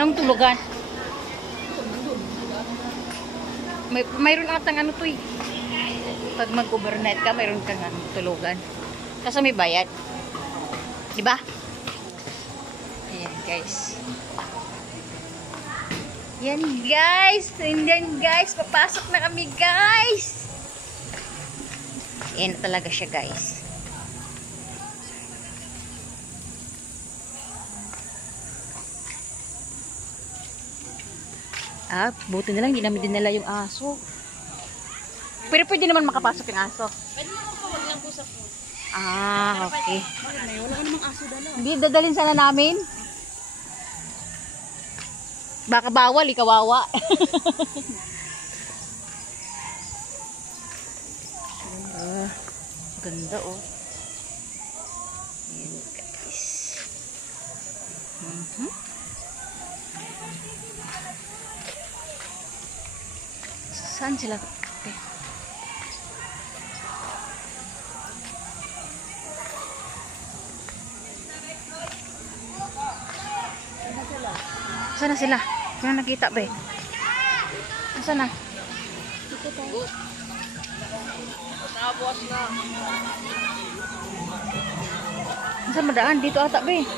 Anong tulugan? Mayroon atang ano to eh. Pag mag-overnight ka, mayroon kang ano, tulugan. Kasi may bayad. Diba? Ayan guys. Yan guys. Yan guys. Papasok na kami guys. Yan talaga siya guys. Ah, buti na lang, hindi namin dinala yung aso. Pero pwede naman makapasok yung aso. Pwede naman po, wag lang po sa food. Ah, okay. Bakit na yun? Wala ka namang aso dala. Hindi, dadalhin sana namin. Baka bawal, ikawawa. Ganda oh. Ayan guys. Saan sila? Okay. Saan na sila? Saan nakita ba eh? Saan na? Dito tayo. Tapos na. Saan madaan? Dito ata ba eh?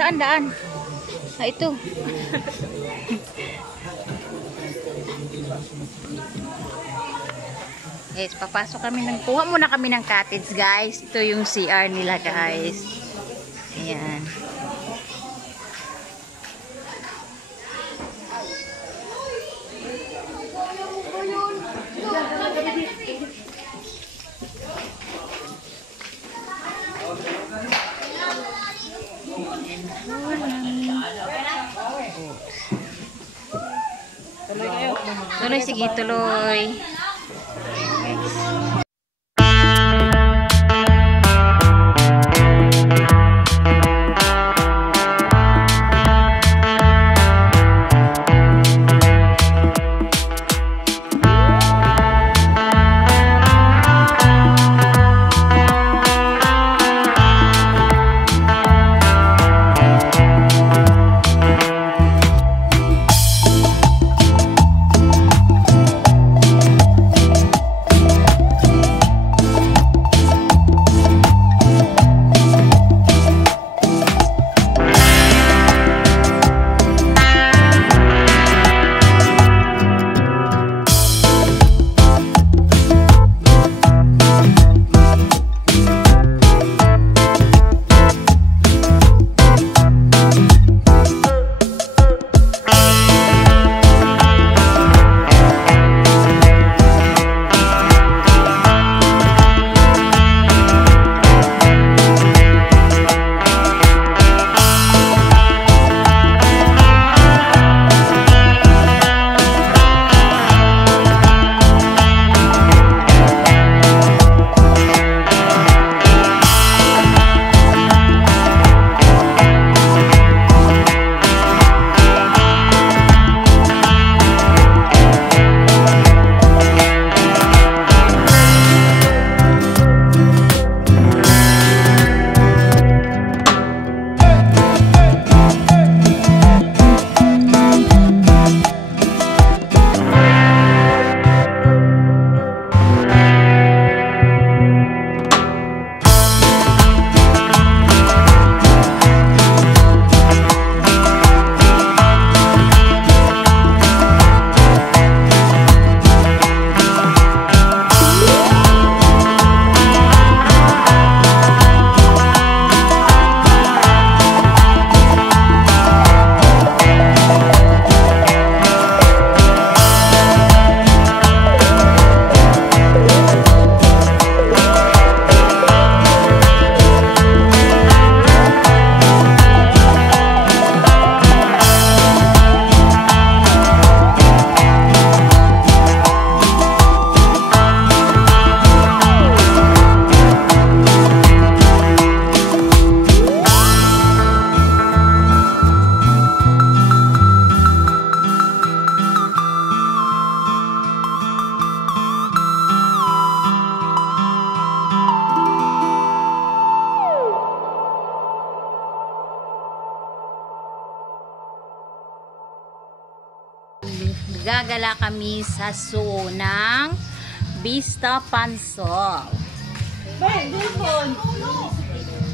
Saan daan? Ah, ito. Guys, papasok kami ng... Kuha muna kami ng cottage, guys. Ito yung CR nila, guys. Ayan. Tuloy kayo. Tuloy, sige, tuloy. gagala kami sa zoo ng Vista Pansol.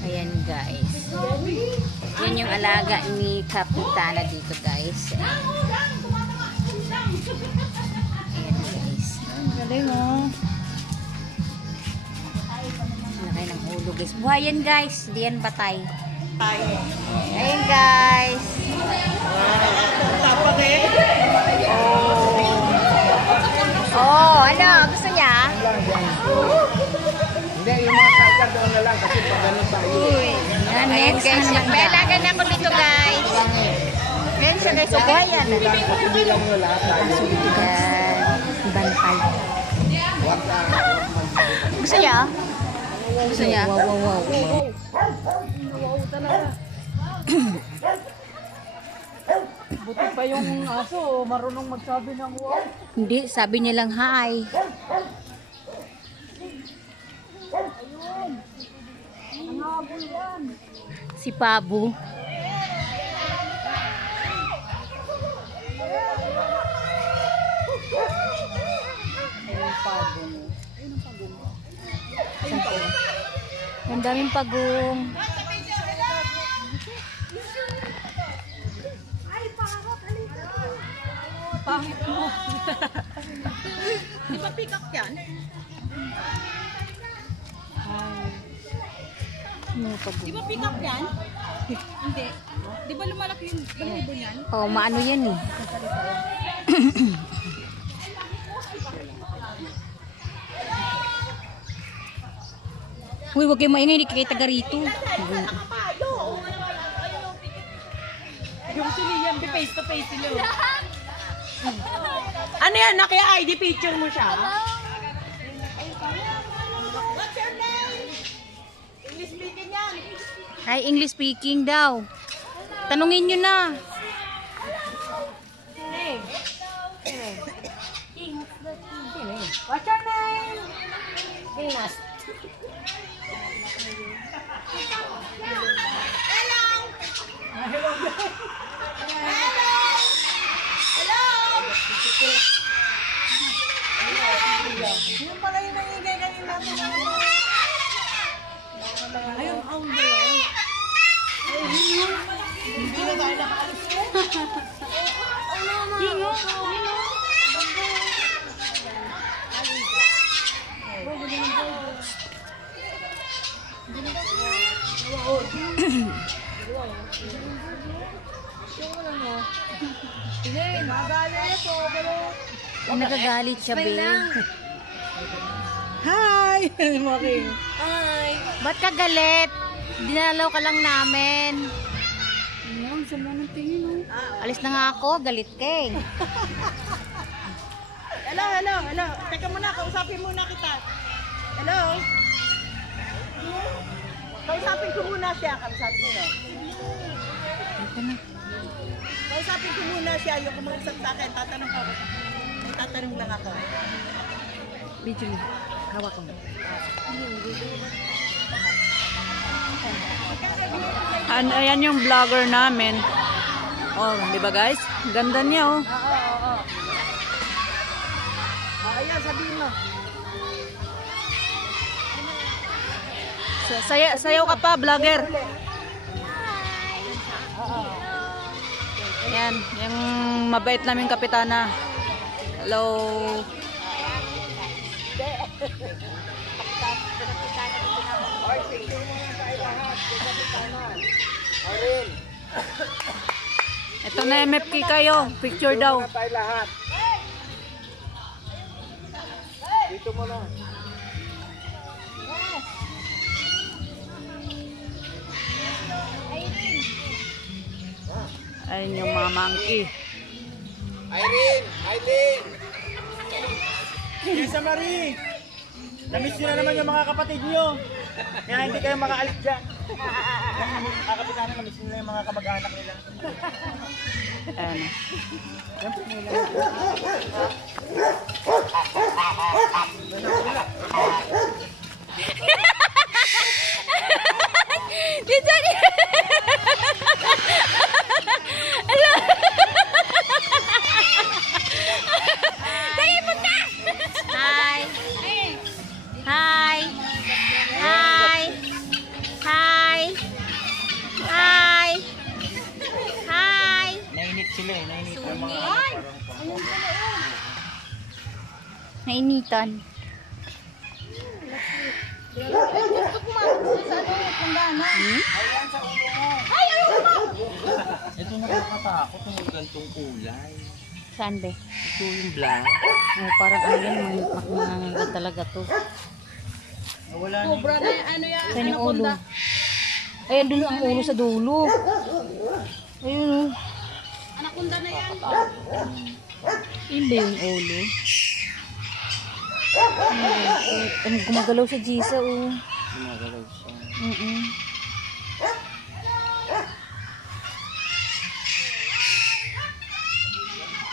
Ayan guys. Yan yung alaga ni Kapitana dito guys. Ayan guys. Galing oh. Laki ng ulo guys. Buhay yan guys. Di yan patay. Ayan guys. Tapang eh. Oh, ano? Gusto niya? Hindi, yung mga kakar doon na lang kasi pag ganun tayo. Ayan guys. May alaga na ako dito guys. Ayan siya guys. So, buhay yan. Hindi lang yung lahat tayo. Ayan. Bantay. Gusto niya? Gusto niya? Wow. Buti pa yung aso, marunong magsabi ng wow. Hindi, sabi niya lang hi. Si Pabu. Ang daming pagong. Pangit mo. Di ba pick up yan? Di ba pick up yan? Hindi. Di ba lumalaki yung balahibo niyan? Oh, maano yan eh. Uy, huwag kayong maingay, hindi kayo taga rito. Yung siliyan, di face to face sila. Ano yan? Naki-ID picture mo siya? What's your name? English speaking yan. Ay, English speaking daw. Tanungin nyo na. What's your name? Venus. Yung pala yung nangigay kanina. Ayun, how ba yan? Hindi na tayo nakaalis ko. Hingo. Nagagalit siya, babe. Hi! Making. Ba't ka galit? Dinalaw ka lang namin. Ayun, sama ng tingin. Alis na nga ako, galit ka eh. Hello. Teka muna, kausapin muna kita. Hello? Kausapin ko muna siya, kausapin ko. Kausapin ko muna siya, yung kumausap sa akin, tatanong ko. May tatanong lang ako. Video mo. Hawak ko. Ayan yung vlogger namin. Oh, di ba guys? Ganda niya oh. Oo. Ayan, sabihin mo. Sayaw ka pa, vlogger. Ayan, yung mabait naming kapitana. Hello. Ito na MFK kayo. Picture daw. Tayo lahat. Dito mo na. Ayun yung mga monkey. Aileen! Yes, Marie! Namiss nyo na naman yung mga kapatid nyo. Kaya hindi kayo makaalis dyan. Mga kapitana, namiss nyo na yung mga kamag-anak nila. Ayan. Dito niya. nainitan. Ito nakakatakot yung gantong kulay. Saan ba? Ito yung black. Ay, parang ano yan, mangangagat talaga to. Wala na. Sobra na ano yan. Saan yung ulo? Ayan, dulo ang ulo sa dulo. Ayun, oh. Anaconda na yan. Hindi yung ulo. Ano, gumagalaw sa Gisa, oh. Gumagalaw siya.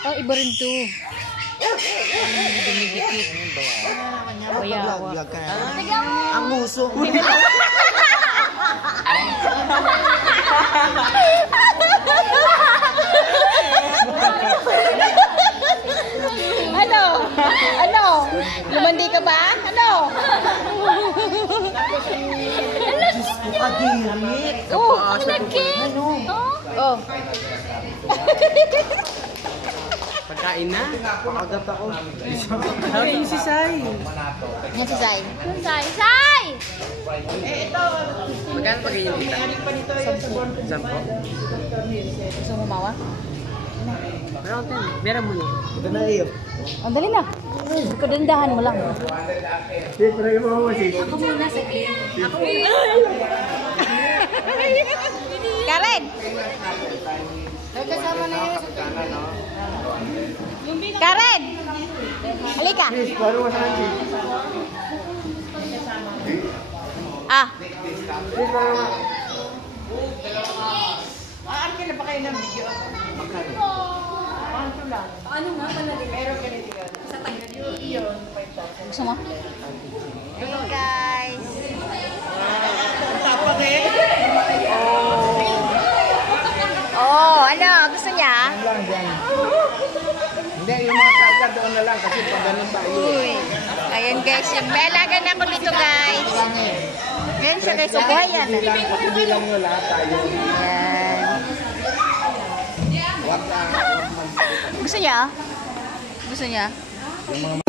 Ah, iba rin to. Dumidikit. Bayawa. Ang muso. Ano? Ano? Lumandi ka ba? Ano? Kadinamit. Oh, nagkit. Oh. Pagkain na. Pakagat ako. Sabi yung si Sai. Yan si Sai. Sai! Sai! Magkano pag-iinit kita? 10. Gusto mo mawa? Meron mo na. Ito na iyo. Ang dali na. Kadandahan mo lang. Siyempre mo si. Ako muna sa Ako muna. Karen! May kasama na yun. Karen! Halika. Paano mo sa Ah. Aarkin na ba kayo ng video? Ano nga talaga? Meron ganito yun. Sa tayo yun. Gusto mo? Hey guys. Tapak eh. Oh, ano? Gusto niya? Lang dyan. Hindi, yung mga kagat doon na lang kasi pag ganun tayo. Uy. Ayan guys. May alaga na ako dito guys. Ayan siya guys. Oh, buhay yan. Kasi bilang nyo lahat tayo. Ayan. Wag Gusto niya? Gusto niya? yung mga